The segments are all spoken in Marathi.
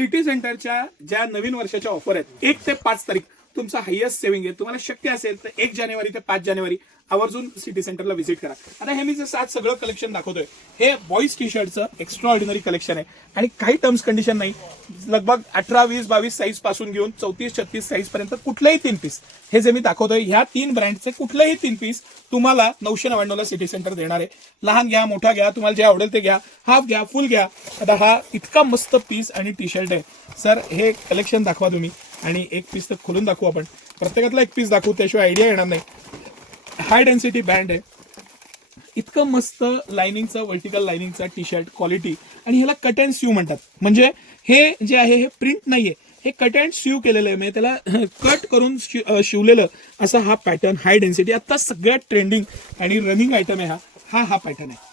सिटी सेंटरच्या ज्या नवीन वर्षाच्या ऑफर आहेत 1 ते 5 तारीख तुमचा हायेस्ट सेव्हिंग आहे. तुम्हाला शक्य असेल तर 1 जानेवारी ते 5 जानेवारी आवर्जून सिटी सेंटरला व्हिजिट करा. आता हे मी जसं आज सगळं कलेक्शन दाखवतोय हे बॉईज टी शर्टचं एक्स्ट्रा ऑर्डिनरी कलेक्शन आहे आणि काही टर्म्स कंडिशन नाही. लगभग 18, 20, 22 साईज पासून घेऊन 34, 36 साईज पर्यंत कुठलेही 3 पीस हे जे मी दाखवतोय ह्या 3 ब्रँडचे कुठलेही 3 पीस तुम्हाला 999 ला सिटी सेंटर देणार आहे. लहान घ्या, मोठा घ्या, तुम्हाला जे आवडेल ते घ्या, हाफ घ्या, फुल घ्या. आता हा इतका मस्त पीस आणि टी शर्ट आहे सर. हे कलेक्शन दाखवा तुम्ही आणि एक पीस तर खोलून दाखवू आपण. प्रत्येकातला एक पीस दाखवू त्याशिवाय आयडिया येणार नाही. हाय डेन्सिटी बँड आहे, इतकं मस्त लाइनिंगचं वर्टिकल लाइनिंगचा टी शर्ट क्वालिटी आणि ह्याला कट अँड स्यू म्हणतात. म्हणजे हे जे आहे हे प्रिंट नाहीये, हे कट अँड स्यू केलेलं आहे. म्हणजे त्याला कट करून शिवलेलं असा हा पॅटर्न हाय डेन्सिटी आता सगळ्यात ट्रेंडिंग आणि रनिंग आयटम आहे. हा पॅटर्न आहे.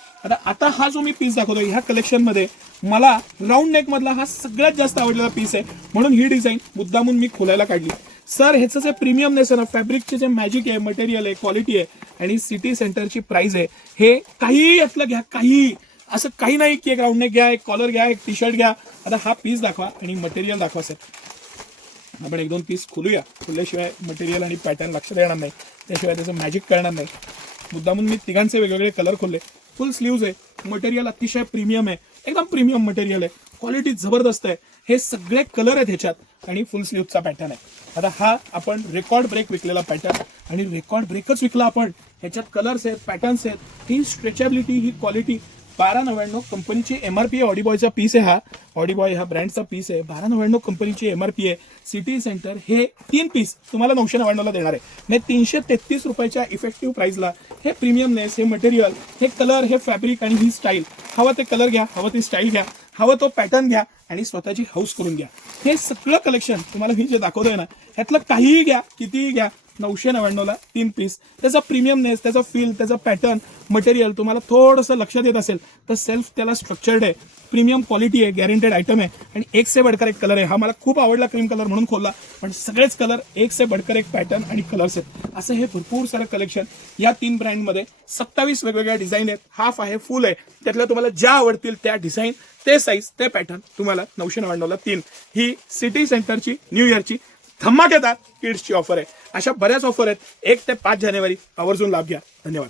आता हा जो मी पीस दाखवतो ह्या कलेक्शन मध्ये मला राऊंड नेक मधला हा सगळ्यात जास्त आवडलेला पीस आहे म्हणून ही डिझाईन मुद्दामून मी खोलायला काढली. सर ह्याचं जे प्रीमियमनेस आहे ना, फॅब्रिकचे जे मॅजिक आहे, मटेरियल आहे, क्वालिटी आहे आणि सिटी सेंटरची प्राइस आहे, हे काही यातलं घ्या, काही असं काही नाही की एक राऊंड नेक घ्या, एक कॉलर घ्या, एक टी शर्ट घ्या. आता हा पीस दाखवा आणि मटेरियल दाखवा सर. आपण 1-2 पीस खोलूया. खोलल्याशिवाय मटेरियल आणि पॅटर्न लक्षात येणार नाही, त्याशिवाय त्याचं मॅजिक करणार नाही. मुद्दामून मी तिघांचे वेगवेगळे कलर खोलले. फुल स्लीव्ज आहे, मटेरियल अतिशय प्रीमियम आहे, एकदम प्रीमियम मटेरियल आहे, क्वालिटी जबरदस्त आहे. हे सगळे कलर आहेत ह्याच्यात आणि फुल स्लीव्हचा पॅटर्न आहे. आता हा आपण रेकॉर्ड ब्रेक विकलेला पॅटर्न आणि रेकॉर्ड ब्रेकच विकला आपण. ह्याच्यात कलर्स आहेत, पॅटर्न्स आहेत, ही स्ट्रेचेबिलिटी, ही क्वालिटी. 1299 कंपनीची एमआरपी आहे. ऑडीबॉयचा पीस आहे हा. ऑडीबॉय हा ब्रँडचा पीस आहे. 1299 कंपनीची एमआरपी आहे. सिटी सेंटर हे 3 पीस तुम्हाला 999 ला देणार आहे. म्हणजे 333 रुपयाच्या इफेक्टिव्ह प्राइसला हे प्रीमियमनेस, हे मटेरियल, हे कलर, हे फॅब्रिक आणि ही स्टाईल. हवं ते कलर घ्या, हवं ती स्टाईल घ्या, हवं तो पॅटर्न घ्या आणि स्वतःची हाऊस करून घ्या. हे सगळं कलेक्शन तुम्हाला मी जे दाखवतोय ना, ह्यातलं काहीही घ्या, कितीही घ्या, 999 ला 3 पीस. त्याचा प्रीमियमनेस, त्याचा फील, त्याचा पॅटर्न, मटेरियल तुम्हाला थोडंसं लक्षात येत असेल तर सेल्फ त्याला स्ट्रक्चर्ड आहे, प्रीमियम क्वालिटी आहे, गॅरंटेड आयटम आहे आणि एक से बडकर एक कलर आहे. हा मला खूप आवडला क्रीम कलर म्हणून खोलला, पण सगळेच कलर एक से बडकर एक पॅटर्न आणि कलर्स आहेत. असं हे भरपूर सारं कलेक्शन या 3 ब्रँडमध्ये 27 वेगवेगळ्या डिझाईन आहेत. हाफ आहे, फुल आहे. त्यातल्या तुम्हाला ज्या आवडतील त्या डिझाईन, ते साईज, ते पॅटर्न तुम्हाला 999 ला 3. ही सिटी सेंटरची न्यू इयरची धमाकेदार किड्सची ऑफर आहे. अशा बऱ्याच ऑफर आहेत. 1 ते 5 जानेवारी आवर्जून लाभ घ्या. धन्यवाद.